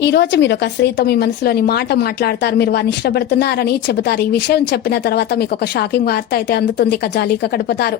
ఈ రోజు మీరు ఒక స్త్రీతో మీ మనసులోని మాట మాట్లాడతారు మీరు వారిని ఇష్టపడుతున్నారని చెబుతారు. ఈ విషయం చెప్పిన తర్వాత మీకు ఒక షాకింగ్ వార్త అయితే అందుతుంది. ఇక జాలీగా గడుపుతారు.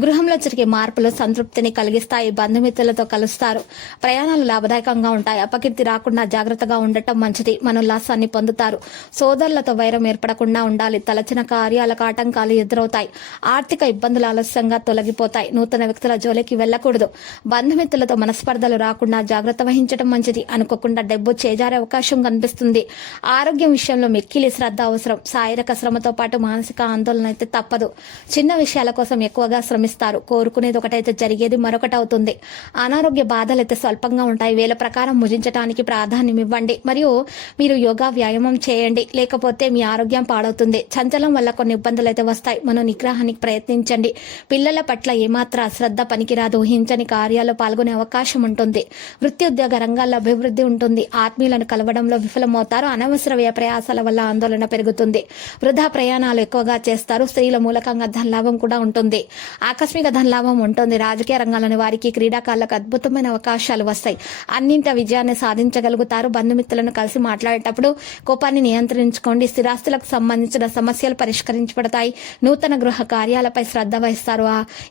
గృహంలో జరిగే మార్పులు సంతృప్తిని కలిగిస్తాయి. బంధుమిత్రులతో కలుస్తారు. ప్రయాణాలు లాభదాయకంగా ఉంటాయి. అపకీర్తి రాకుండా జాగ్రత్తగా ఉండటం మంచిది. మనోల్లాసాన్ని పొందుతారు. సోదరులతో వైరం ఏర్పడకుండా ఉండాలి. తలచిన కార్యాలకు ఆటంకాలు ఎదురవుతాయి. ఆర్థిక ఇబ్బందులు ఆలస్యంగా తొలగిపోతాయి. నూతన వ్యక్తుల జోలికి వెళ్ళకూడదు బంధుమిత్రులతో మనస్పర్ధలు రాకుండా జాగ్రత్త వహించడం మంచిది. అనుకోకుండా డబ్బు చేజారే అవకాశం కనిపిస్తుంది. ఆరోగ్యం విషయంలో మిక్కిలి శ్రద్ధ అవసరం. శారీరక శ్రమతో పాటు మానసిక ఆందోళన అయితే తప్పదు. చిన్న విషయాల కోసం ఎక్కువగా శ్రమిస్తారు. కోరుకునేది ఒకటైతే జరిగేది మరొకటి అవుతుంది. అనారోగ్య బాధలు అయితే స్వల్పంగా ఉంటాయి. వేల ప్రకారం ముజించడానికి ప్రాధాన్యం ఇవ్వండి. మరియు మీరు యోగా వ్యాయామం చేయండి. లేకపోతే మీ ఆరోగ్యం పాడవుతుంది. చంచలం వల్ల కొన్ని ఇబ్బందులు అయితే వస్తాయి. మనం నిగ్రహానికి ప్రయత్నించండి. పిల్లల పట్ల ఏమాత్రం అశ్రద్ధ పనికిరాదు. ఊహించని కార్యాల్లో పాల్గొనే అవకాశం ఉంటుంది. వృత్తి ఉద్యోగ రంగాల్లో అభివృద్ధి ఉంటుంది. ఆత్మీయులను కలవడంలో విఫలమవుతారు. అనవసర ప్రయాసాల వల్ల ఆందోళన పెరుగుతుంది. వృధా ప్రయాణాలు ఎక్కువగా చేస్తారు. స్త్రీల మూలకంగా ధనలాభం కూడా ఉంటుంది. ఆకస్మిక ధనలాభం ఉంటుంది. రాజకీయ రంగాలని వారికి క్రీడాకారులకు అద్భుతమైన అవకాశాలు వస్తాయి. అన్నింట విజయాన్ని సాధించగలుగుతారు. బంధుమిత్రులను కలిసి మాట్లాడేటప్పుడు కోపాన్ని నియంత్రించుకోండి. స్థిరాస్తులకు సంబంధించిన సమస్యలు పరిష్కరించబడతాయి. నూతన గృహ కార్యాలపై శ్రద్ధ వహిస్తారు.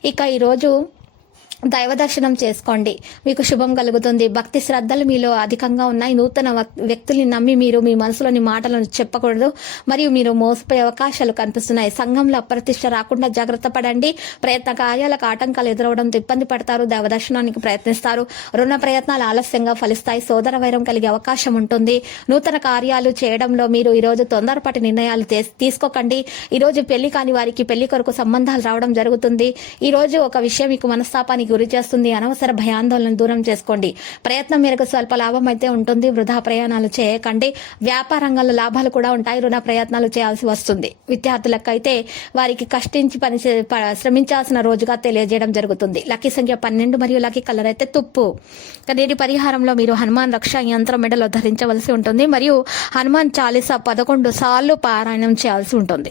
ఇక ఈరోజు దైవ దర్శనం చేసుకోండి. మీకు శుభం కలుగుతుంది. భక్తి శ్రద్ధలు మీలో అధికంగా ఉన్నాయి. నూతన వ్యక్తుల్ని నమ్మి మీరు మీ మనసులోని మాటలను చెప్పకూడదు. మరియు మీరు మోసపోయే అవకాశాలు కనిపిస్తున్నాయి. సంఘంలో అప్రతిష్ట రాకుండా జాగ్రత్త పడండి. ప్రయత్న కార్యాలకు ఆటంకాలు ఎదురవడంతో ఇబ్బంది పడతారు. దైవ దర్శనానికి ప్రయత్నిస్తారు. రుణ ప్రయత్నాలు ఆలస్యంగా ఫలిస్తాయి. సోదర వైరం కలిగే అవకాశం ఉంటుంది. నూతన కార్యాలు చేయడంలో మీరు ఈరోజు తొందరపాటి నిర్ణయాలు తీసుకోకండి. ఈరోజు పెళ్ళి కాని వారికి పెళ్ళి కొరకు సంబంధాలు రావడం జరుగుతుంది. ఈ రోజు ఒక విషయం మీకు మనస్తాపానికి గురి చేస్తుంది అనవసర భయాందోళన దూరం చేసుకోండి. ప్రయత్నం మేరకు స్వల్ప లాభం అయితే ఉంటుంది. వృధా ప్రయాణాలు చేయకండి. వ్యాపార రంగంలో లాభాలు కూడా ఉంటాయి. రుణ ప్రయత్నాలు చేయాల్సి వస్తుంది. విద్యార్థులకైతే వారికి కష్టించి పని చే- ప- శ్రమించాల్సిన రోజుగా తెలియజేయడం జరుగుతుంది. లక్కీ సంఖ్య పన్నెండు మరియు లక్కీ కలర్ అయితే తుప్పు. నేటి పరిహారంలో మీరు హనుమాన్ రక్ష యంత్రం మెడలో ధరించవలసి ఉంటుంది. మరియు హనుమాన్ చాలీసా పదకొండు సార్లు పారాయణం చేయాల్సి ఉంటుంది.